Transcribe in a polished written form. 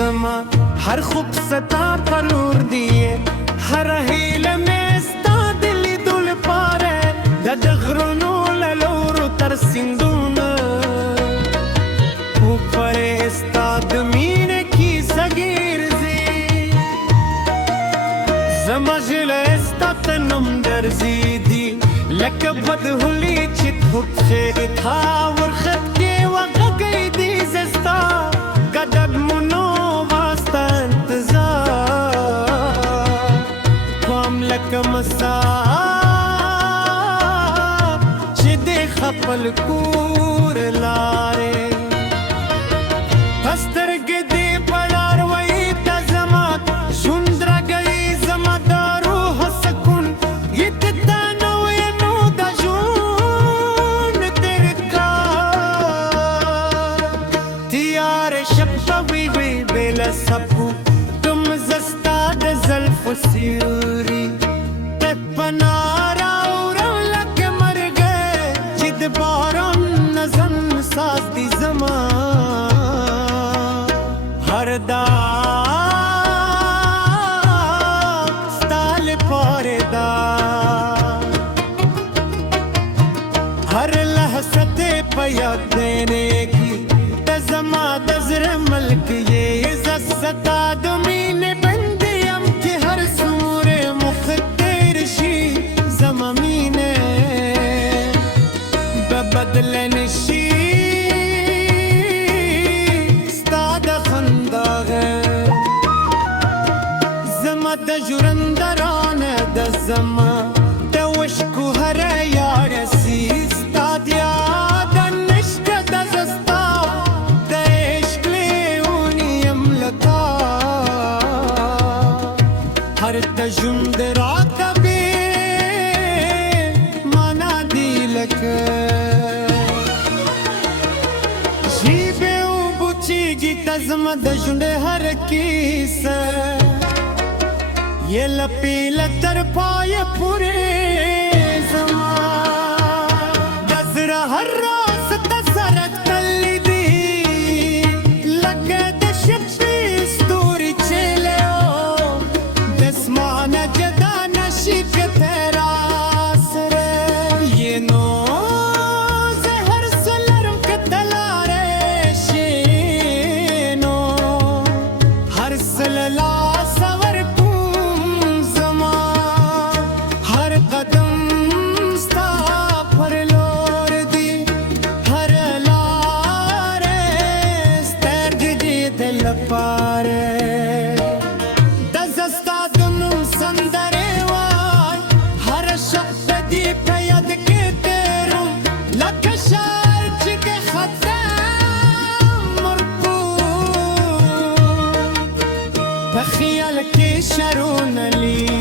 زما هر خوب ستا پرور دیه هر هیله می ستا دلی دل پاره د غرونو لورو تر سیندونه اوپر استاد مینه کی سگیر زی زما ژله ستا تنم درزی دی لکه بدهلی چې توپخې تا ورخط کې وغږی دی زستا قدم منو واسطه انتظار کوم لکه مسا چې د خپل کور لارې سترګې دې پړار وای ته زما ژوند راګی زما د روح سکون گیت ته نوې نو د ژوند تیرې کار تیار شب وی وی بلا سپو تم زستا د زلفو سیوري ته پنا راوړم لکه مرګې چې د باران نظم ساز دي زما هردا ستال پاردا हर लहसते पयाद देने की तज़मा दज़र मल्क ये इज़्ज़त सता दुमीने बंदे हम के हर सूरे मुख्तर शी ज़मीने बबदलन शी स्ताद खंदाग ज़मा दजुरंदरान दज़मा توشكو هر یار سیستا دیاد نشک دزستا د عشق لیونیم لتا هر تجند راکبی مانا دیلک جیبه او بوچیگی تزم دجند هر کیسه ये लपील तर पाए पूरे दसरा हर रोज तसरत कली दी लगे दशपी स्तूरी चले ओ दसमान जदा नशीक तेरा सरे ये नो जहर सुलरम कतलारे शेनो हर सलला पारे दज़स्ता दुनु संदरे वाय हर शब्द दी पयद के तेरू लख शार्च के खत्म मरकू बखियल के शरून ली